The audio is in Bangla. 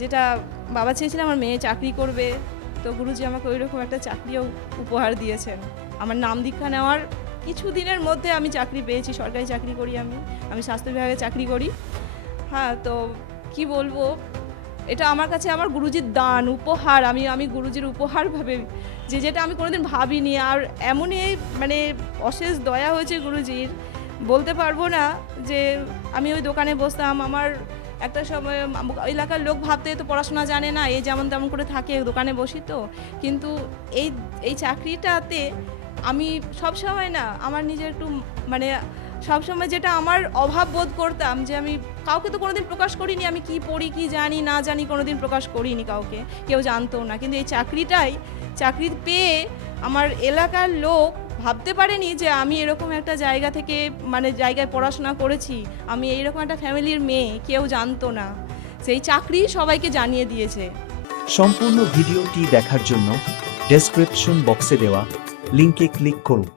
যেটা বাবা চেয়েছিলেন আমার মেয়ে চাকরি করবে, তো গুরুজি আমাকে ওই রকম একটা চাকরিও উপহার দিয়েছেন। আমার নাম দীক্ষা নেওয়ার কিছু দিনের মধ্যে আমি চাকরি পেয়েছি, সরকারি চাকরি করি আমি স্বাস্থ্য বিভাগে চাকরি করি। হ্যাঁ, তো কি বলবো, এটা আমার কাছে আমার গুরুজির দান, উপহার। আমি গুরুজির উপহার ভাবে, যেটা আমি কোনোদিন ভাবিনি। আর এমনই মানে অশেষ দয়া হয়েছে গুরুজির, বলতে পারবো না। যে আমি ওই দোকানে বসতাম, আমার একটা সময় এলাকার লোক ভাবতে তো পড়াশোনা জানে না, এই যেমন তেমন করে থাকে, দোকানে বসি তো। কিন্তু এই এই চাকরিটাতে আমি সবসময় না আমার নিজের একটু মানে সবসময় যেটা আমার অভাব বোধ করতাম, যে আমি কাউকে তো কোনোদিন প্রকাশ করিনি, আমি কি পড়ি কি জানি না জানি কোনোদিন প্রকাশ করিনি কাউকে, কেউ জানতো না। কিন্তু এই চাকরি পেয়ে আমার এলাকার লোক ভাবতে পারেনি যে আমি এরকম একটা জায়গা থেকে জায়গায় পড়াশোনা করেছি, আমি এইরকম একটা ফ্যামিলির মেয়ে, কেউ জানতো না। সেই চাকরি সবাইকে জানিয়ে দিয়েছে। সম্পূর্ণ ভিডিওটি দেখার জন্য ডেসক্রিপশন বক্সে দেওয়া লিংকে ক্লিক করুন।